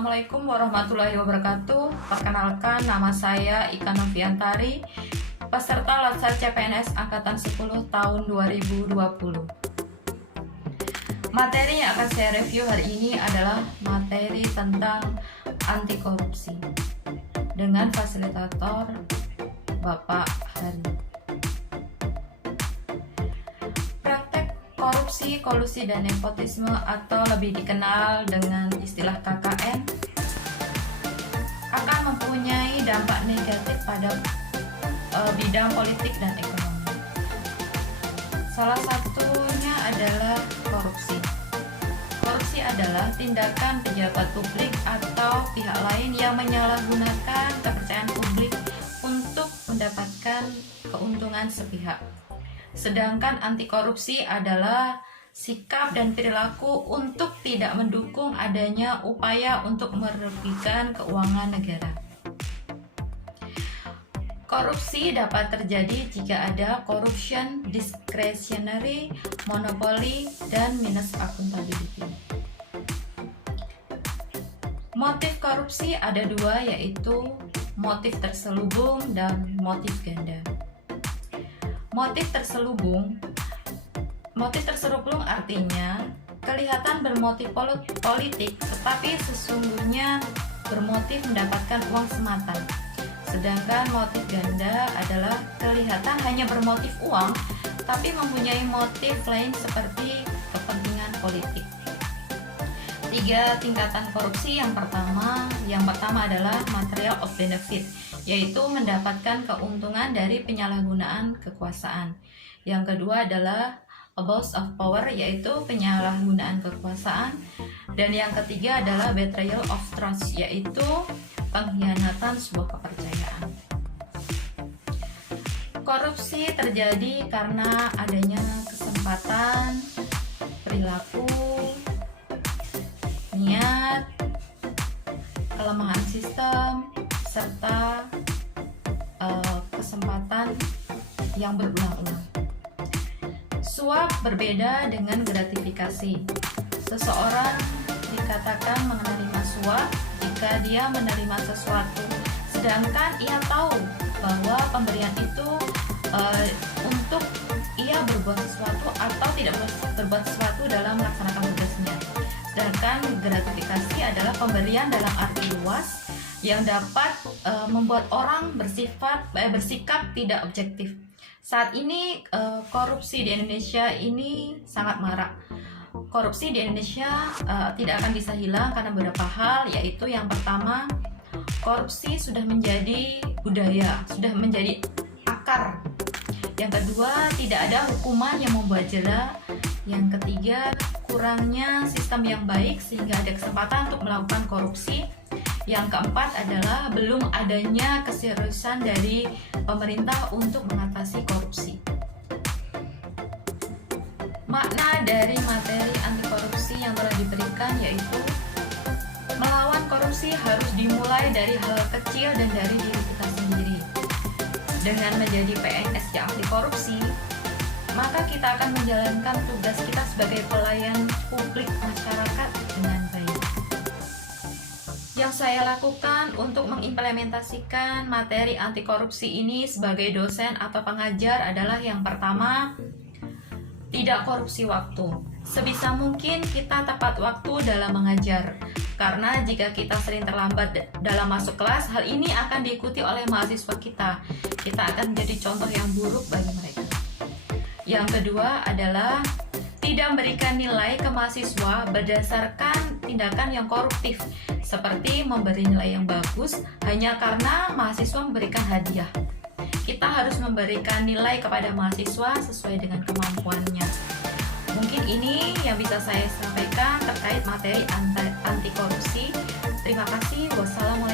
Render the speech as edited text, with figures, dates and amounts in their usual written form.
Assalamualaikum warahmatullahi wabarakatuh. Perkenalkan, nama saya Ika Noviantari, peserta Latsar CPNS Angkatan 10 tahun 2020. Materi yang akan saya review hari ini adalah materi tentang anti korupsi dengan fasilitator Bapak Hari. Praktek korupsi, kolusi, dan nepotisme atau lebih dikenal dengan istilah KKN akan mempunyai dampak negatif pada bidang politik dan ekonomi. Salah satunya adalah korupsi. Korupsi adalah tindakan pejabat publik atau pihak lain yang menyalahgunakan kepercayaan publik untuk mendapatkan keuntungan sepihak. Sedangkan anti korupsi adalah sikap dan perilaku untuk tidak mendukung adanya upaya untuk merugikan keuangan negara. Korupsi dapat terjadi jika ada corruption, discretionary, monopoly, dan minus accountability. Motif korupsi ada dua, yaitu motif terselubung dan motif ganda. Motif terselubung artinya kelihatan bermotif politik tetapi sesungguhnya bermotif mendapatkan uang semata. Sedangkan motif ganda adalah kelihatan hanya bermotif uang tapi mempunyai motif lain seperti kepentingan politik. 3 tingkatan korupsi. Yang pertama adalah material of benefit, yaitu mendapatkan keuntungan dari penyalahgunaan kekuasaan. Yang kedua adalah abuse of power, yaitu penyalahgunaan kekuasaan. Dan yang ketiga adalah betrayal of trust, yaitu pengkhianatan sebuah kepercayaan. Korupsi terjadi karena adanya kesempatan, perilaku, niat, kelemahan sistem, serta kesempatan yang berulang-ulang. Suap berbeda dengan gratifikasi. Seseorang dikatakan menerima suap jika dia menerima sesuatu, sedangkan ia tahu bahwa pemberian itu untuk ia berbuat sesuatu atau tidak berbuat sesuatu dalam melaksanakan tugasnya. Sedangkan gratifikasi adalah pemberian dalam arti luas yang dapat membuat orang bersikap tidak objektif. Saat ini korupsi di Indonesia ini sangat marak. Korupsi di Indonesia tidak akan bisa hilang karena beberapa hal, yaitu yang pertama, korupsi sudah menjadi budaya, sudah menjadi akar. Yang kedua, tidak ada hukuman yang membuat jera. Yang ketiga, kurangnya sistem yang baik sehingga ada kesempatan untuk melakukan korupsi. Yang keempat adalah belum adanya keseriusan dari pemerintah untuk mengatasi korupsi. Makna dari materi anti korupsi yang telah diberikan yaitu melawan korupsi harus dimulai dari hal kecil dan dari diri kita sendiri. Dengan menjadi PNS yang anti korupsi, maka kita akan menjalankan tugas kita sebagai pelayan publik masyarakat dengan baik. Yang saya lakukan untuk mengimplementasikan materi anti korupsi ini sebagai dosen atau pengajar adalah yang pertama, tidak korupsi waktu. Sebisa mungkin kita tepat waktu dalam mengajar, karena jika kita sering terlambat dalam masuk kelas, hal ini akan diikuti oleh mahasiswa kita. Kita akan menjadi contoh yang buruk bagi mereka. Yang kedua adalah tidak memberikan nilai ke mahasiswa berdasarkan tindakan yang koruptif, seperti memberi nilai yang bagus hanya karena mahasiswa memberikan hadiah. Kita harus memberikan nilai kepada mahasiswa sesuai dengan kemampuannya. Mungkin ini yang bisa saya sampaikan terkait materi anti korupsi. Terima kasih. Wassalamualaikum.